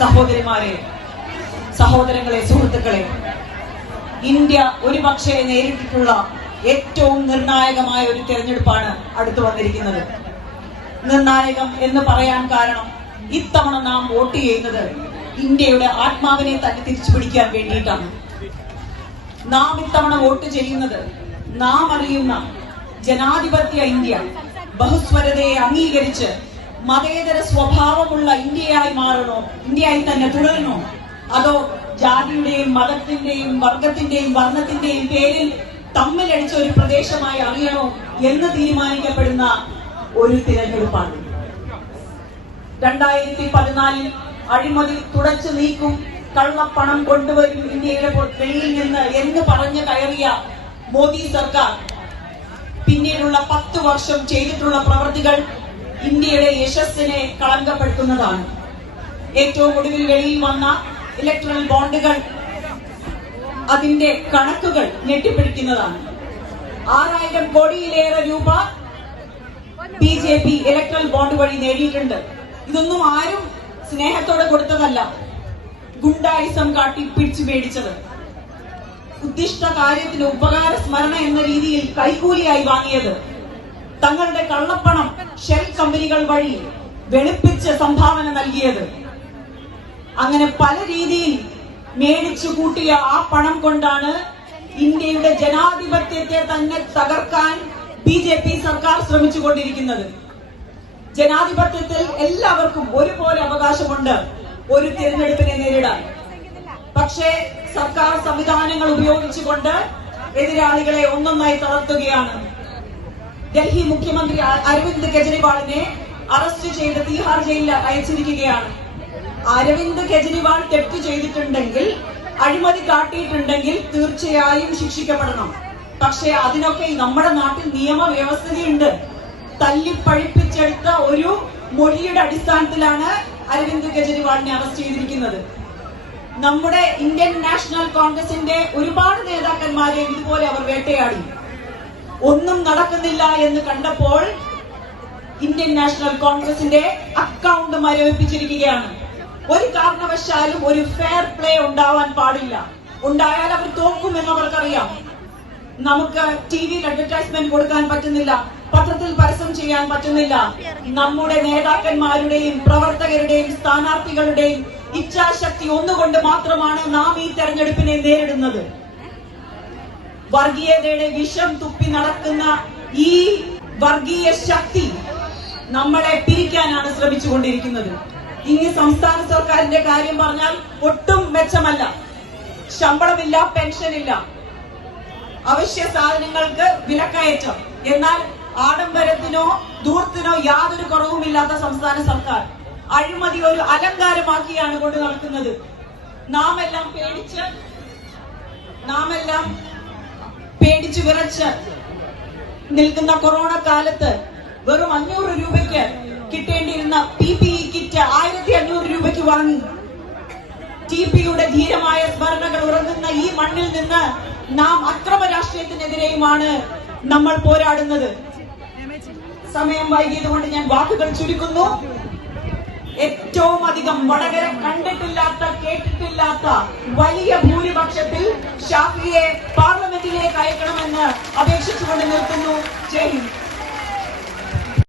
സഹോദരിമാരെ സഹോദരങ്ങളെ സുഹൃത്തുക്കളെ ഇന്ത്യ ഒരുപക്ഷെ നേരിട്ടിട്ടുള്ള ഏറ്റവും നിർണായകമായ ഒരു തെരഞ്ഞെടുപ്പാണ് അടുത്തു വന്നിരിക്കുന്നത്. നിർണായകം എന്ന് പറയാൻ കാരണം ഇത്തവണ നാം വോട്ട് ചെയ്യുന്നത് ഇന്ത്യയുടെ ആത്മാവിനെ തന്നെ തിരിച്ചു പിടിക്കാൻ വേണ്ടിയിട്ടാണ്. നാം ഇത്തവണ വോട്ട് ചെയ്യുന്നത് നാം അറിയുന്ന ജനാധിപത്യ ഇന്ത്യ ബഹുസ്വരതയെ അംഗീകരിച്ച് മതേതര സ്വഭാവമുള്ള ഇന്ത്യയായി മാറണോ? ഇന്ത്യയായി തന്നെ തുടരണോ? അതോ ജാതിയുടെയും മതത്തിന്റെയും വർഗത്തിന്റെയും വർണത്തിന്റെയും പേരിൽ തമ്മിലടിച്ച ഒരു പ്രദേശമായി അറിയണോ എന്ന് തീരുമാനിക്കപ്പെടുന്ന ഒരു തിരഞ്ഞെടുപ്പാണ്. രണ്ടായിരത്തി പതിനാലിൽ അഴിമതി തുടച്ചു നീക്കും കള്ളപ്പണം കൊണ്ടുവരും ഇന്ത്യയുടെ വെളിയിൽ നിന്ന് എന്ന് പറഞ്ഞു കയറിയ മോദി സർക്കാർ പിന്നീടുള്ള പത്ത് വർഷം ചെയ്തിട്ടുള്ള പ്രവൃത്തികൾ ഇന്ത്യയുടെ യശസ്സിനെ കളങ്കപ്പെടുത്തുന്നതാണ്. ഏറ്റവും ഒടുവിൽ വെളിയിൽ വന്ന ഇലക്ട്രൽ ബോണ്ടുകൾ അതിന്റെ കണക്കുകൾ ഞെട്ടിപ്പിടിക്കുന്നതാണ്. ആറായിരം കോടിയിലേറെ രൂപ B J P electoral bond വഴി നേടിയിട്ടുണ്ട്. ഇതൊന്നും ആരും സ്നേഹത്തോടെ കൊടുത്തതല്ല. ഗുണ്ടായിസം കാട്ടി പിടിച്ചു മേടിച്ചത്. ഉദ്ദിഷ്ട കാര്യത്തിന് ഉപകാര സ്മരണ എന്ന രീതിയിൽ കൈകൂലിയായി വാങ്ങിയത് തങ്ങളുടെ കള്ളപ്പണം ഷെൽ കമ്പനികൾ വഴി വെളുപ്പിച്ച് സംഭാവന നൽകിയത്. അങ്ങനെ പല രീതിയിൽ മേടിച്ചു കൂട്ടിയ ആ പണം കൊണ്ടാണ് ഇന്ത്യയുടെ ജനാധിപത്യത്തെ തന്നെ തകർക്കാൻ ബി ജെ പി സർക്കാർ ജനാധിപത്യത്തിൽ എല്ലാവർക്കും ഒരുപോലെ അവകാശമുണ്ട്. ഒരു തിരഞ്ഞെടുപ്പിനെ നേരിടാൻ. പക്ഷേ സർക്കാർ സംവിധാനങ്ങൾ ഉപയോഗിച്ചുകൊണ്ട് എതിരാളികളെ ഒന്നൊന്നായി തളർത്തുകയാണ് ഡൽഹി മുഖ്യമന്ത്രി അരവിന്ദ് കെജ്രിവാളിനെ അറസ്റ്റ് ചെയ്ത് തീഹാർ ജയിലിൽ അയച്ചിരിക്കുകയാണ്. അരവിന്ദ് കെജ്രിവാൾ തെറ്റ് ചെയ്തിട്ടുണ്ടെങ്കിൽ അഴിമതി കാട്ടിയിട്ടുണ്ടെങ്കിൽ തീർച്ചയായും ശിക്ഷിക്കപ്പെടണം. പക്ഷെ അതിനൊക്കെ നമ്മുടെ നാട്ടിൽ നിയമവ്യവസ്ഥയുണ്ട് തല്ലിപ്പഴിപ്പിച്ചെടുത്ത ഒരു മൊഴിയുടെ അടിസ്ഥാനത്തിലാണ് അരവിന്ദ് കെജ്രിവാളിനെ അറസ്റ്റ് ചെയ്തിരിക്കുന്നത്. നമ്മുടെ ഇന്ത്യൻ നാഷണൽ കോൺഗ്രസിന്റെ ഒരുപാട് നേതാക്കന്മാരെ ഇതുപോലെ അവർ വേട്ടയാടി. ഒന്നും നടക്കുന്നില്ല എന്ന് കണ്ടപ്പോൾ ഇന്ത്യൻ നാഷണൽ കോൺഗ്രസിന്റെ അക്കൗണ്ട് മരവിപ്പിച്ചിരിക്കുകയാണ്. ഒരു കാരണവശാലും ഒരു ഫെയർ പ്ലേ ഉണ്ടാവാൻ പാടില്ല. ഉണ്ടായാൽ അവർ തോക്കുമെന്ന് അവർക്കറിയാം. നമുക്ക് ടി വിയിൽ അഡ്വർടൈസ്മെന്റ് കൊടുക്കാൻ പറ്റുന്നില്ല. പത്രത്തിൽ പരസ്യം ചെയ്യാൻ പറ്റുന്നില്ല. നമ്മുടെ നേതാക്കന്മാരുടെയും പ്രവർത്തകരുടെയും സ്ഥാനാർത്ഥികളുടെയും ഇച്ഛാശക്തി ഒന്നുകൊണ്ട് മാത്രമാണ് നാം ഈ തെരഞ്ഞെടുപ്പിനെ നേരിടുന്നത്. വർഗീയതയുടെ വിഷം തുപ്പി നടക്കുന്ന ഈ വർഗീയ ശക്തി നമ്മളെ പിരിക്കാനാണ് ശ്രമിച്ചുകൊണ്ടിരിക്കുന്നത്. ഇനി സംസ്ഥാന സർക്കാരിന്റെ കാര്യം പറഞ്ഞാൽ ഒട്ടും മെച്ചമല്ല. ശമ്പളമില്ല പെൻഷനില്ല. അവശ്യ സാധനങ്ങൾക്ക് വിലക്കയറ്റം. എന്നാൽ ആഡംബരത്തിനോ ദൂർത്തിനോ യാതൊരു കുറവുമില്ലാത്ത സംസ്ഥാന സർക്കാർ അഴിമതി ഒരു അലങ്കാരമാക്കിയാണ് കൊണ്ട് നടക്കുന്നത്. നാമെല്ലാം പേടിച്ച് നാം പേടിച്ചു വിറച്ച് നിൽക്കുന്ന കൊറോണ കാലത്ത് വെറും അഞ്ഞൂറ് രൂപയ്ക്ക് കിട്ടേണ്ടിയിരുന്ന പി പി ഇ കിറ്റ് ആയിരത്തി അഞ്ഞൂറ് രൂപയ്ക്ക് വാങ്ങി. ടി പിയുടെ ധീരമായ സ്മരണകൾ ഉറങ്ങുന്ന ഈ മണ്ണിൽ നിന്ന് നാം അക്രമ രാഷ്ട്രീയത്തിനെതിരെയുമാണ് നമ്മൾ പോരാടുന്നത്. സമയം വൈകിയത് കൊണ്ട് ഞാൻ വാക്കുകൾ ചുരുക്കുന്നു. ഏറ്റവും അധികം വടകര കണ്ടിട്ടില്ലാത്ത കേട്ടിട്ടില്ലാത്ത വലിയ ഭൂരിപക്ഷത്തിൽ ഷാഫിയെ അയക്കണമെന്ന് അപേക്ഷിച്ചുകൊണ്ട് നിർത്തുന്നു ജയ് ഹിന്ദ്.